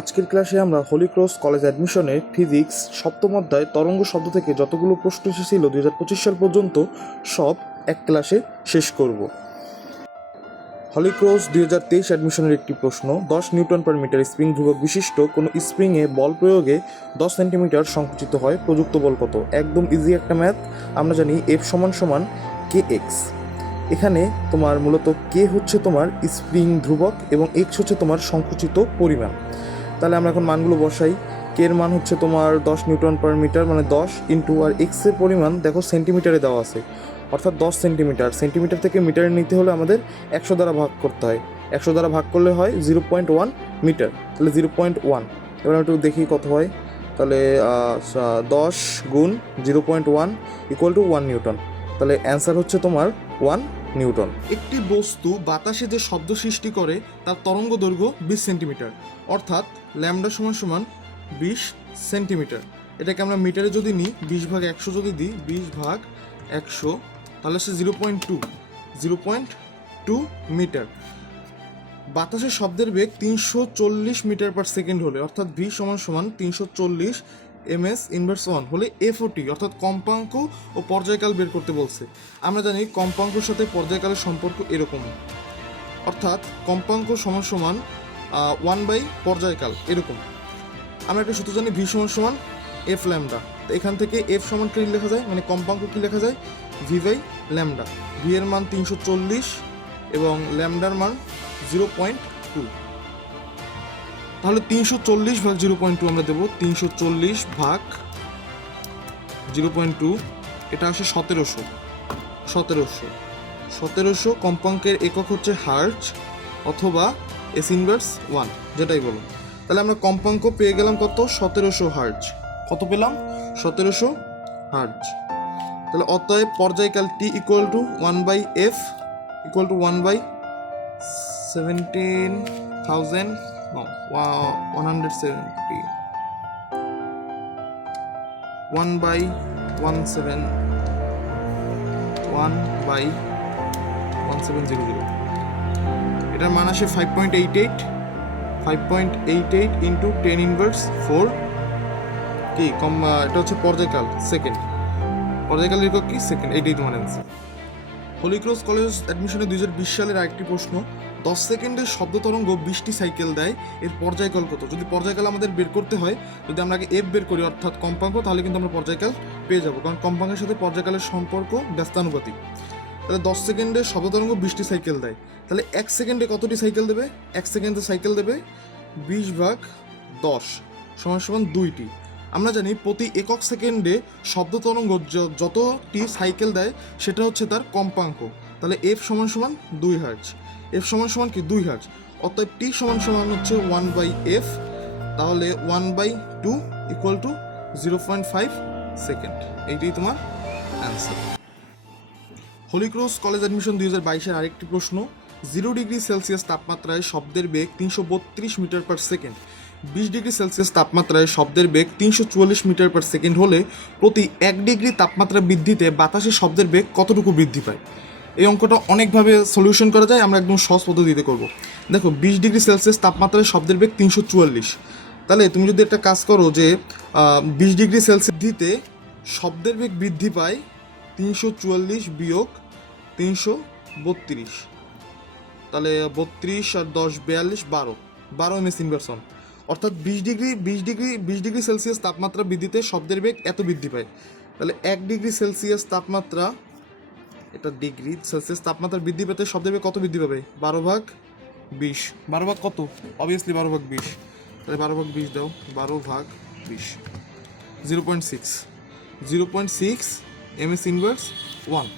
আজকের ক্লাসে আমরা হোলি ক্রস কলেজ অ্যাডমিশনের ফিজিক্স সপ্তম অধ্যায় তরঙ্গ শব্দ থেকে যতগুলো প্রশ্ন এসেছিল 2025 সাল পর্যন্ত সব এক ক্লাসে শেষ করব। হোলি ক্রস 2023 অ্যাডমিশনের একটি প্রশ্ন, 10 নিউটন পার মিটার স্প্রিং ধ্রুবক বিশিষ্ট কোনো স্প্রিংয়ে বল প্রয়োগে 10 সেন্টিমিটার সংকুচিত হয়, প্রযুক্ত বল কত? একদম ইজি একটা ম্যাথ। আমরা জানি এফ সমান কে এক্স। এখানে তোমার মূলত কে হচ্ছে তোমার স্প্রিং ধ্রুবক এবং এক্স হচ্ছে তোমার সংকুচিত পরিমাণ। তাহলে আমরা এখন মানগুলো বসাই। কে এর মান হচ্ছে তোমার 10 নিউটন পার মিটার, মানে 10 ইন্টু, আর এক্সের পরিমাণ দেখো সেন্টিমিটারে দেওয়া আছে, অর্থাৎ 10 সেন্টিমিটার। সেন্টিমিটার থেকে মিটারে নিতে হলে আমাদের 100 দ্বারা ভাগ করতে হয়। 100 দ্বারা ভাগ করলে হয় 0.1 মিটার, তাহলে 0.1। এবার একটু দেখি কত হয়। তাহলে 10 গুণ 0.1 ইকুয়াল টু 1 নিউটন। তাহলে অ্যান্সার হচ্ছে তোমার 1 নিউটন। একটি বস্তু বাতাসে যে শব্দ সৃষ্টি করে তার তরঙ্গ দৈর্ঘ্য 20 সেন্টিমিটার, অর্থাৎ ল্যামডা সমান 20 সেন্টিমিটার। এটাকে আমরা মিটারে যদি নিই, 20 ভাগ 100 যদি দিই, 20 ভাগ 100, তাহলে সে 0.2 মিটার। বাতাসের শব্দের বেগ 340 মিটার পার সেকেন্ড হলে, অর্থাৎ ভি সমান 340 ms ইনভার্স 1 হলে এফওটি অর্থাৎ কম্পাঙ্ক ও পর্যায়কাল বের করতে বলছে। আমরা জানি কম্পাঙ্কর সাথে পর্যায়কালের সম্পর্ক এরকম, অর্থাৎ কম্পাঙ্ক সমান 1 বাই পর্যায়কাল এরকম। আমরা একটা সূত্র জানি, ভি সমান এফ ল্যামডা। তো এখান থেকে এফ সমান কি লেখা যায়, মানে কম্পাঙ্ক কি লেখা যায়, ভি বাই ল্যামডা। ভি এর মান 340 এবং ল্যামডার মান 0.2। তাহলে 340 ভাগ 0.2 আমরা দেবো, 340 ভাগ 0.2, এটা আসে 1700। কম্পাঙ্কের একক হচ্ছে হার্জ অথবা এস ইনভার্স 1, যেটাই বলো। তাহলে আমরা কম্পাঙ্ক পেয়ে গেলাম কত, 1700 হার্জ। কত পেলাম, 1700 হার্জ। তাহলে অতএব পর্যায়কাল টি equal to 1 by F equal to 1 by 170 1 by 1700। এটার মান আসে 5.88 ইন্টু 10 ইনভার্স 4 কি কম। এটা হচ্ছে পর্যায়কাল সেকেন্ড, পর্যায়কালের একক কি সেকেন্ড। এইটাই তোমার অ্যান্সার। হোলি ক্রস কলেজ অ্যাডমিশনে 2020 সালের আরেকটি প্রশ্ন, 10 সেকেন্ডের শব্দ তরঙ্গ 20টি সাইকেল দেয়, এর পর্যায়কাল কত? যদি পর্যায়কাল আমাদের বের করতে হয়, যদি আমরা আগে এফ বের করি অর্থাৎ কম্পাঙ্ক, তাহলে কিন্তু আমরা পর্যায়কাল পেয়ে যাবো, কারণ কম্পাঙ্কের সাথে পর্যায়কালের সম্পর্ক ব্যস্তানুপাতিক। তাহলে 10 সেকেন্ডে শব্দ তরঙ্গ 20টি সাইকেল দেয়, তাহলে 1 সেকেন্ডে কতটি সাইকেল দেবে? 1 সেকেন্ডে সাইকেল দেবে 20 ভাগ 10 সমান 2টি। আমরা জানি প্রতি একক সেকেন্ডে শব্দ তরঙ্গ যতটি সাইকেল দেয় সেটা হচ্ছে তার কম্পাঙ্ক। তাহলে এফ সমান 2 হার্জ। এফ সমান কি 2 হার্জ, অতএব টি সমান হচ্ছে 1 বাই এফ। তাহলে 1 বাই 2 ইকুয়াল টু 0.5 সেকেন্ড। এইটাই তোমার answer. Holy Cross College admission 2022-এর আরেকটি প্রশ্ন, 0 ডিগ্রি সেলসিয়াস তাপমাত্রায় শব্দের বেগ 332 metre per second, 20 degree Celsius তাপমাত্রায় শব্দের বেগ 344 মিটার পার সেকেন্ড হলে প্রতি 1 ডিগ্রি তাপমাত্রা বৃদ্ধিতে বাতাসের শব্দের বেগ কতটুকু বৃদ্ধি পায়? এই অঙ্কটা অনেকভাবে সলিউশন করা যায়, আমরা একদম সহজ পদ্ধতিতে করব। দেখো 20 ডিগ্রি সেলসিয়াস তাপমাত্রায় শব্দের বেগ 344, তাহলে তুমি যদি একটা কাজ করো যে 20 ডিগ্রি সেলসিয়াস দিতে শব্দের বেগ বৃদ্ধি পায় 344 বিয়োগ 332, তাহলে 32 আর 10 42 12 ms ইনভার্স 1, অর্থাৎ 20 ডিগ্রি সেলসিয়াস তাপমাত্রা বৃদ্ধিতে শব্দের বেগ এত বৃদ্ধি পায়। তাহলে 1 ডিগ্রি সেলসিয়াস তাপমাত্রা, এটা ডিগ্রি সেলসিয়াস তাপমাত্রা বৃদ্ধি পেতে শব্দের বেগ কত বৃদ্ধি পাবে? 12 ভাগ 20। 12 ভাগ কত? অবভিয়াসলি 12 ভাগ 20। তাহলে 12 ভাগ 20 দাও, 12 ভাগ 20, 0.6 ms ইনভার্স 1।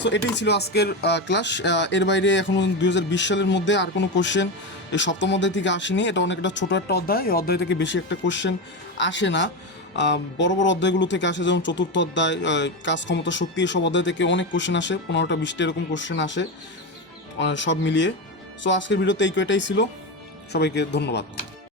সো এটাই ছিল আজকের ক্লাস। এর বাইরে এখনও 2020 সালের মধ্যে আর কোনো কোশ্চেন এই সপ্তম অধ্যায় থেকে আসেনি। এটা অনেকটা ছোটো একটা অধ্যায়, এই অধ্যায় থেকে বেশি একটা কোশ্চেন আসে না। বড় অধ্যায়গুলো থেকে আসে, যেমন চতুর্থ অধ্যায়, কাজ ক্ষমতা শক্তি, এসব অধ্যায় থেকে অনেক কোশ্চেন আসে, 15টা 20টা এরকম কোশ্চেন আসে সব মিলিয়ে। সো আজকের ভিডিওতে এই কয়টাই ছিল। সবাইকে ধন্যবাদ।